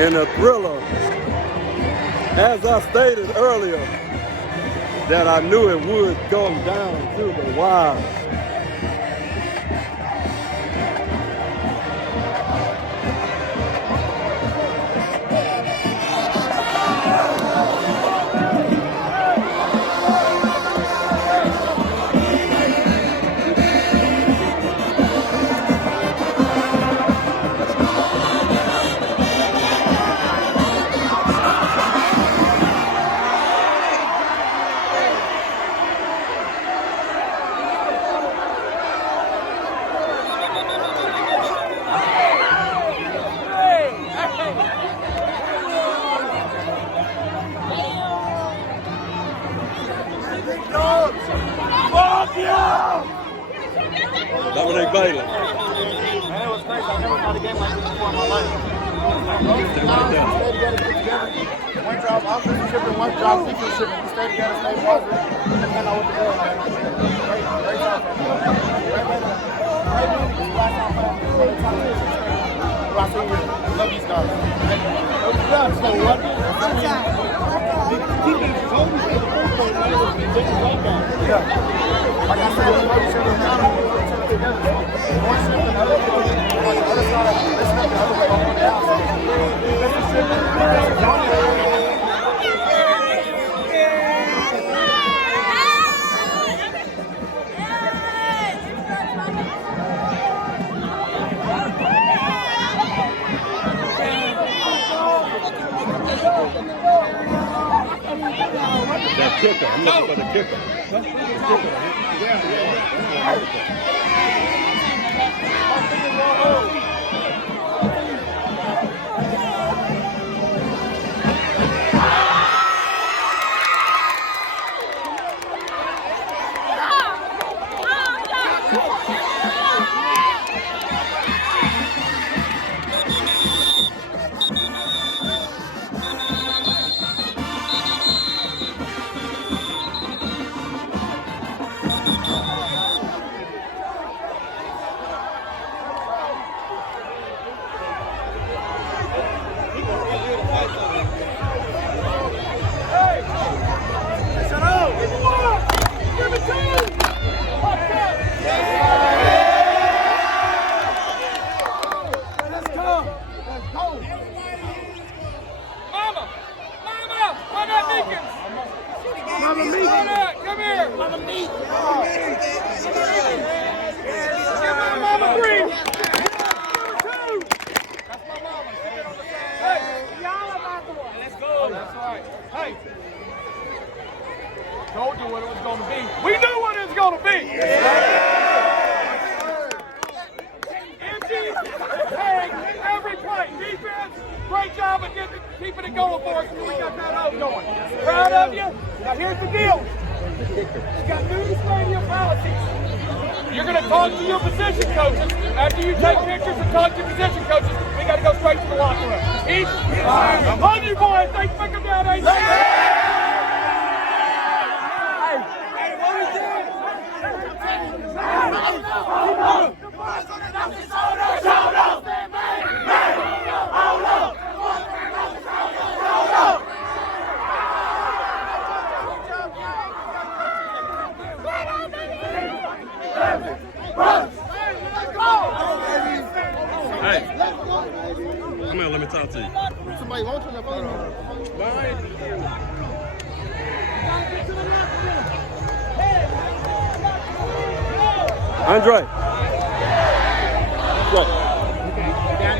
in a thriller. As I stated earlier, that I knew it would come down to the wire. Dominic Bailey. Man, it was crazy. I've never had a game like this before in my life. One job offensive shipping, one job defensive shipping. We stay together, stay positive. I know what to do, man. Great job. I see you. Love these guys. So what? Yeah. Like I said, we love each other now. One ship and other people. On the other side, let's make the other way on down. Let's just ship it. That kicker. I'm looking for the kicker. Told you what it was going to be. We knew what it was going to be. Empty, hang, every play. Defense, great job of keeping it going for us. We got that out going. Proud of you. Now here's the deal. You got new stadium policies. You're going to talk to your position coaches. After you take pictures and talk to your position coaches, we got to go straight to the locker room. East, on you boys. Thanks for coming down, AC. Hey, come here, let me talk to you. Somebody wants to phone. Andre. Go. Okay.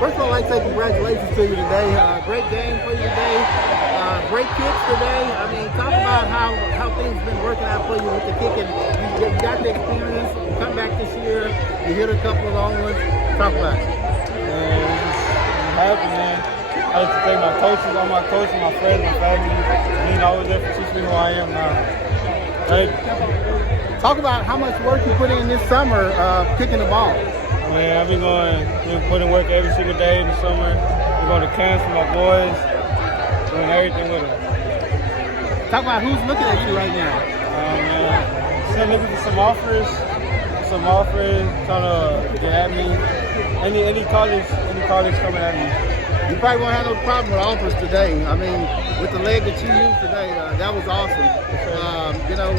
First of all, I'd like to say congratulations to you today. Great game for you today. Great kicks today. I mean, talk about how things have been working out for you with the kicking. You got the experience. You come back this year. You hit a couple of long ones. Talk about it. I'm happy, man. I like to thank my coaches, all my coaches, my friends, my family. Being always there to teach me who I am now. Thank you. Talk about how much work you put in this summer kicking the ball. Man, I've been putting work every single day in the summer. I'm going to camps with my boys, doing everything with them. Talk about who's looking at you right now. Man, still looking for some offers. some offers trying to get at me. Any college coming at me. You probably won't have no problem with offers today. I mean, with the leg that you used today, that was awesome. You know,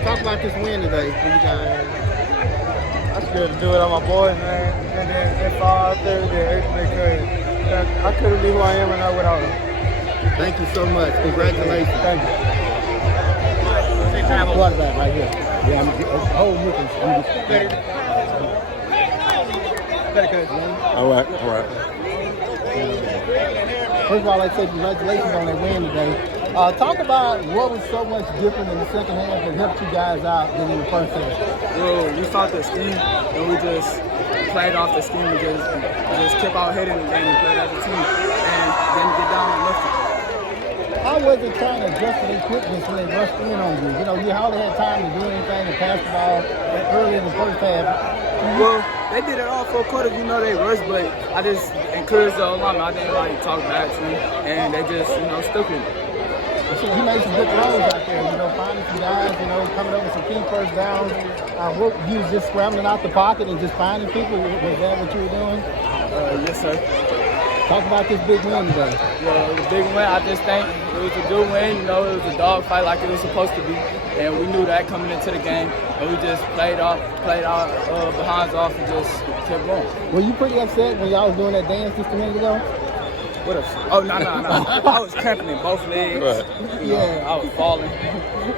talk about this win today for you guys. I scared to do it on my boys, man. And then if all out there, everything they could. I couldn't be who I am and not without them. Thank you so much. Congratulations. Thank you. Quarterback right here. Yeah, I'm you can. All right. First of all, I'd say congratulations on that win today. Talk about what was so much different in the second half that helped you guys out than in the first half. Well, we fought the scheme and we just played off the scheme. We just kept our head in the game and played as a team and didn't get down and lift it. How was it trying to adjust to their quickness when they rushed in on you? You know, you hardly had time to do anything and pass the ball early in the first half. Well, they did it all for a quarter. You know, they rushed, but I just encouraged the alignment. I didn't like talk back to them, and they just, stuck with me. So he made some good throws out there, finding some guys, coming up with some key first downs. You was just scrambling out the pocket and just finding people. Was that what you were doing? Yes, sir. Talk about this big win today. Well, it was a big win. I just think it was a good win. It was a dog fight like it was supposed to be, and we knew that coming into the game. And we just played our behinds off and just kept going. Were you pretty upset when y'all was doing that dance just a minute ago? What else? Oh, no. I was cramping in both legs. Right. I was falling.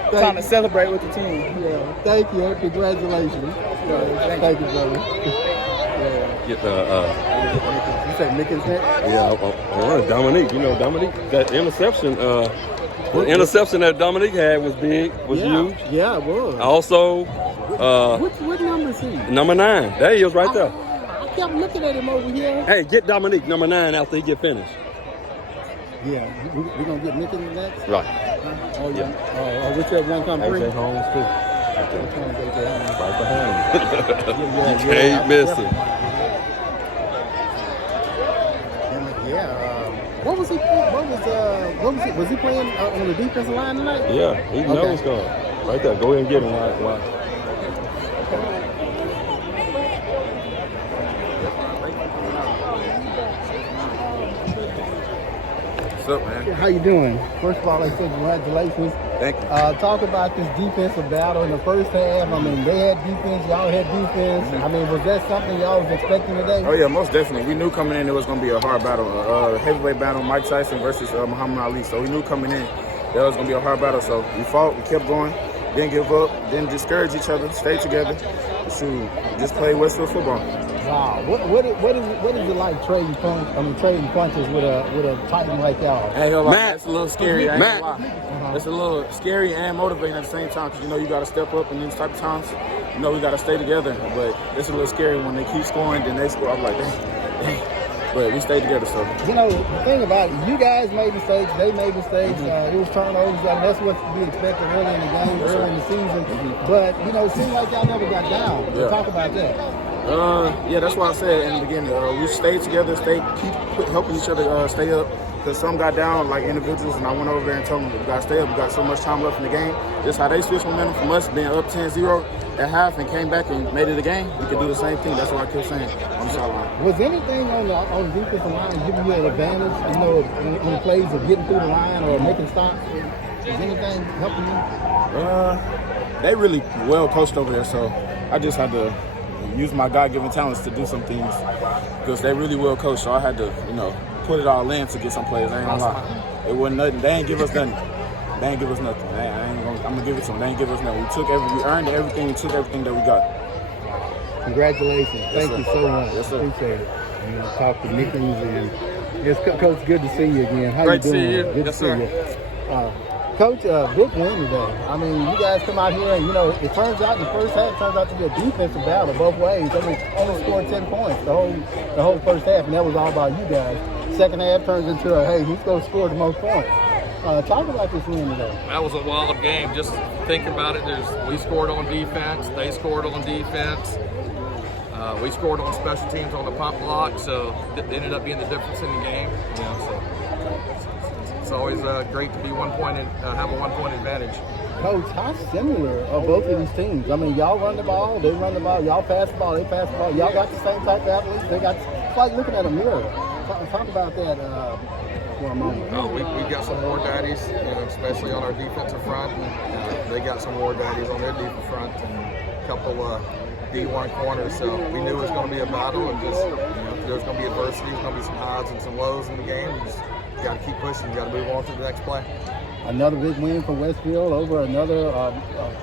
Trying to celebrate with the team. Yeah. Thank you. Congratulations. Thank you, brother. Get You said Nick is next? Yeah, Dominique. Dominique, that interception. The interception that Dominique had was big, huge. Yeah, it was. Also, what number is he? number 9. There he is, right there. I kept looking at him over here. Hey, get Dominique, number 9, after he get finished. Yeah, we're gonna get Nick in the next. Right. Oh yeah. Whichever one comes free. AJ Holmes too. Right behind him. You can't miss it. What was he? Was he playing on the defensive line tonight? Yeah, he knows going. Right there. Go ahead and get him. Right. What's up, man? How you doing? First of all, I say congratulations. Thank you. Talk about this defensive battle in the first half. I mean, they had defense, y'all had defense. I mean, was that something y'all was expecting today? Oh yeah, most definitely. We knew coming in it was going to be a hard battle, a heavyweight battle, Mike Tyson versus Muhammad Ali. So we knew coming in that was going to be a hard battle. So we fought, we kept going, didn't give up, didn't discourage each other, stayed together. Just play Westfield football. Wow, what is it like trading punches with a Titan like y'all? Hey, Matt, it's a little scary. I ain't gonna lie. It's a little scary and motivating at the same time because you got to step up in these type of times. We got to stay together. But it's a little scary when they keep scoring, then they score. I'm like, dang. But we stayed together. So the thing about it, you guys made mistakes, they made mistakes. It was turnovers. I mean, that's what to be expected early in the game, early in the season. But it seemed like y'all never got down. Yeah. Talk about that. Yeah, that's why I said in the beginning, we stayed together, keep helping each other stay up. Because some got down like individuals, and I went over there and told them, we got to stay up. We got so much time left in the game. Just how they switched momentum from us being up 10-0 at half and came back and made it a game, we could do the same thing. That's what I kept saying on the sideline. Was anything on the defensive line giving you an advantage, in plays of getting through the line or making stops? Was anything helping you? They really well coached over there, so I just had to use my God-given talents to do some things because they really well coached. So I had to, put it all in to get some plays. I ain't gonna lie. It wasn't nothing. They ain't give us nothing. I'm gonna give it to them. They ain't give us nothing. We earned everything. We took everything that we got. Congratulations. Thank you so much. Yes, sir. Appreciate it. Talk to Nickens and yes, Coach, good to see you again. How Great you doing? to see you. Good Yes, to see you. Coach, big win today. I mean, you guys come out here and, it turns out in the first half turns out to be a defensive battle both ways. I mean, only scored 10 points the whole first half, and that was all about you guys. Second half turns into who's going to score the most points. Talk about this win today. That was a wild game. Just think about it. We scored on defense. They scored on defense. We scored on special teams on the pop block, so it ended up being the difference in the game. So it's always great to be 1 point and have a 1 point advantage Coach, how similar are both of these teams? I mean, y'all run the ball, they run the ball, y'all pass the ball, they pass the ball. Y'all got the same type of athletes. They got, it's like looking at a mirror. Talk about that for a moment. We've got some war daddies, especially on our defensive front. And, they got some war daddies on their defensive front and a couple D1 corners. So we knew it was going to be a battle, and just there's going to be adversity, there's going to be some highs and some lows in the game. You got to keep pushing. You got to move on to the next play. Another big win for Westfield over another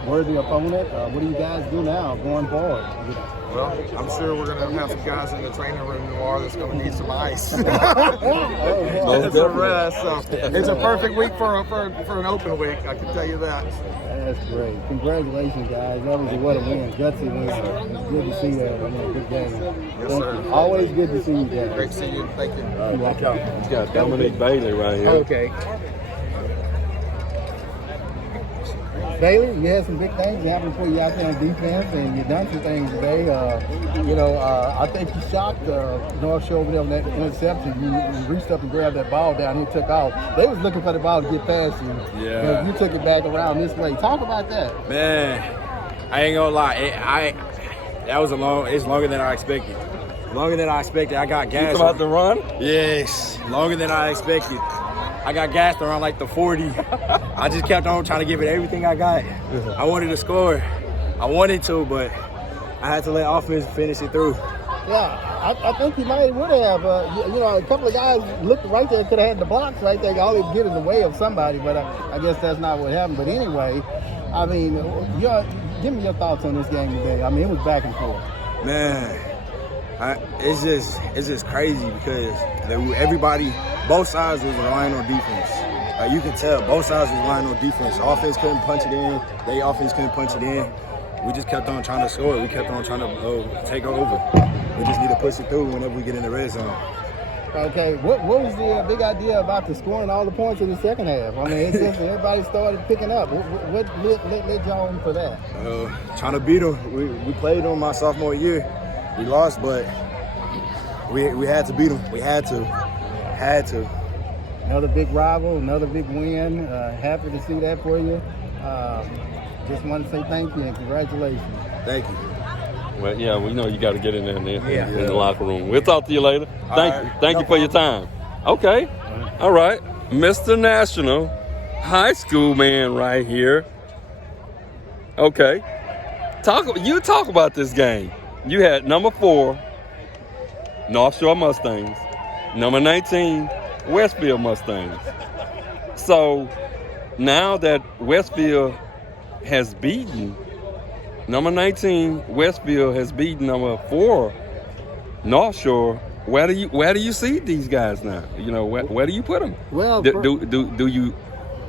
worthy opponent. What do you guys do now going forward? Well, I'm sure we're going to have some guys in the training room tomorrow that's going to need some ice. It's a rest, so it's a perfect week for an open week, I can tell you that. That's great. Congratulations, guys. That was what a win. Gutsy win. It's good to see that. I mean, good game. Yes, sir. Always good to see you guys. Great to see you. Thank you. He's got Dominique Bailey right here. Okay. Bailey, you had some big things happen for you out there on defense, and you've done some things today. I think you shocked Northshore over there on that interception. You reached up and grabbed that ball down and took off. They was looking for the ball to get past you. Yeah. You took it back around this way. Talk about that. Man, I ain't gonna lie. It's longer than I expected. Longer than I expected. I got gas. You about to run? Yes, longer than I expected. I got gassed around like the 40. I just kept on trying to give it everything I got. I wanted to score. I wanted to, but I had to let offense finish it through. Yeah, I think you might would have. A couple of guys looked right there, could have had the blocks right there. All they get in the way of somebody, but I guess that's not what happened. But anyway, I mean, give me your thoughts on this game today. I mean, it was back and forth. Man, it's just crazy because everybody, both sides was relying on defense. You can tell both sides was relying on defense. Offense couldn't punch it in. They offense couldn't punch it in. We just kept on trying to score. We kept on trying to take over. We just need to push it through whenever we get in the red zone. Okay, what was the big idea about the scoring all the points in the second half? I mean, it's just everybody started picking up. What led y'all in for that? Trying to beat them. We played them my sophomore year. We lost, but we had to beat them. We had to. Another big rival, another big win. Happy to see that for you. Just want to say thank you and congratulations. Thank you. Well, yeah, we know you got to get in there in the locker room. We'll talk to you later. Thank you for your time. Okay. All right. Mr. National High School man right here. Okay. Talk about this game. You had number 4, Northshore Mustangs, number 19, Westfield Mustangs. So now that Westfield has beaten number 19, Westfield has beaten number 4, Northshore. Where do you see these guys now? Where do you put them? Well, do you?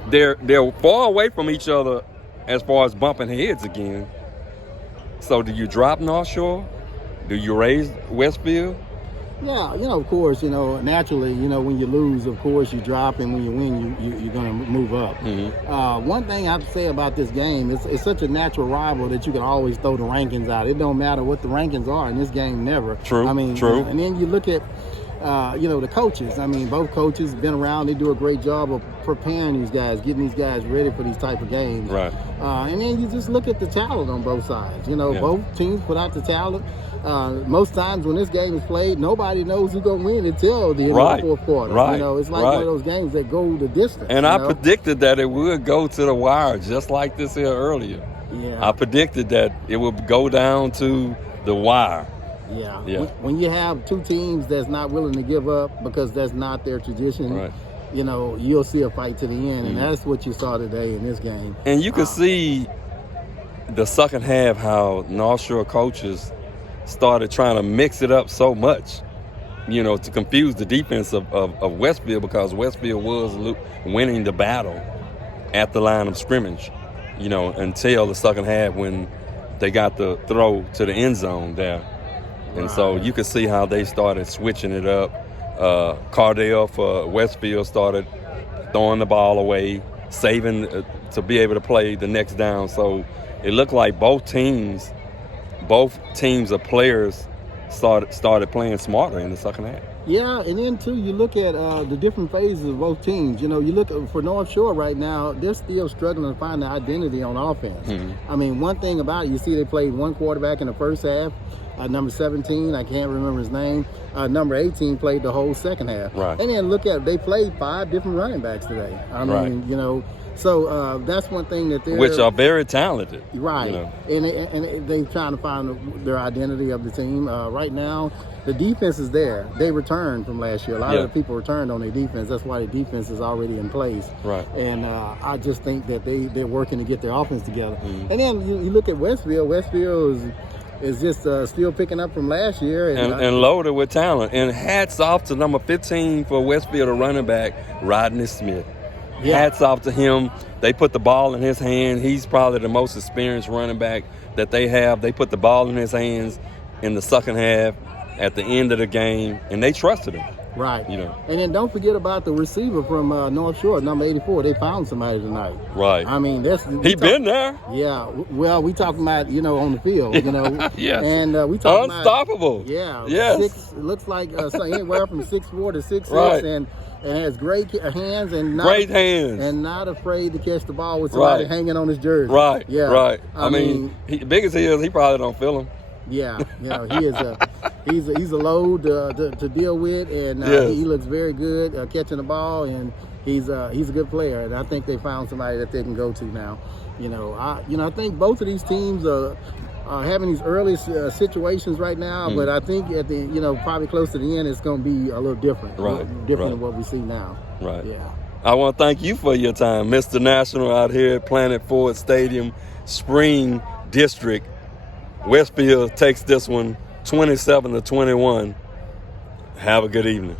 They're far away from each other as far as bumping heads again. So do you drop Northshore? Do you raise Westfield? Yeah, of course, naturally, when you lose, of course, you drop, and when you win, you're going to move up. Mm-hmm. One thing I have to say about this game, it's such a natural rival that you can always throw the rankings out. It don't matter what the rankings are in this game, never. True, true. And then you look at, the coaches. I mean, both coaches have been around. They do a great job of preparing these guys, getting these guys ready for these type of games. Right. And then you just look at the talent on both sides. Both teams put out the talent. Most times when this game is played, nobody knows who's going to win until the end of the fourth quarter. Right. It's like one of those games that go the distance. And I predicted that it would go to the wire, just like this here earlier. Yeah. I predicted that it would go down to the wire. Yeah. When you have two teams that's not willing to give up because that's not their tradition, right. You'll see a fight to the end, and that's what you saw today in this game. And you can see the second half how North Shore coaches started trying to mix it up so much, to confuse the defense of Westfield, because Westfield was winning the battle at the line of scrimmage, until the second half when they got the throw to the end zone there. And so you could see how they started switching it up. Cardell for Westfield started throwing the ball away, saving to be able to play the next down. So it looked like both teams of players started playing smarter in the second half. Yeah, and then too, you look at the different phases of both teams. You know, you look for Northshore right now; they're still struggling to find their identity on offense. I mean, one thing about it, you see, they played one quarterback in the first half. Number 17, I can't remember his name. Number 18 played the whole second half. Right. And then look at, they played 5 different running backs today. I mean, you know, so that's one thing that they're, which are very talented. right. You know. And they're trying to find their identity of the team. Right now, the defense is there. They returned from last year. A lot of the people returned on their defense. That's why the defense is already in place. Right. And I just think that they're working to get their offense together. And then you look at Westfield. Westfield is just still picking up from last year. And loaded with talent. And hats off to number 15 for Westfield, a running back, Rodney Smith. Hats off to him. They put the ball in his hand. He's probably the most experienced running back that they have. They put the ball in his hands in the second half at the end of the game, and they trusted him. Right. You know. And then don't forget about the receiver from Northshore, number 84. They found somebody tonight. Right. I mean, he been there. Yeah. Well, we talking about, you know, on the field, you know. Yes. And we talking unstoppable. about, yeah. Yes. It looks like anywhere from 6'4" to 6'6", right. and has great hands and not afraid to catch the ball with somebody hanging on his jersey. Right. Yeah. Right. I mean, big as he is, he probably don't feel him. Yeah, you know, he is he's a load to deal with, and he looks very good catching the ball, and he's a good player, and I think they found somebody that they can go to now. I think both of these teams are having these early situations right now, but I think at the probably close to the end, it's going to be a little different, than what we see now. Right. Yeah. I want to thank you for your time, Mr. National, out here at Planet Ford Stadium, Spring District. Westfield takes this one 27-21. Have a good evening.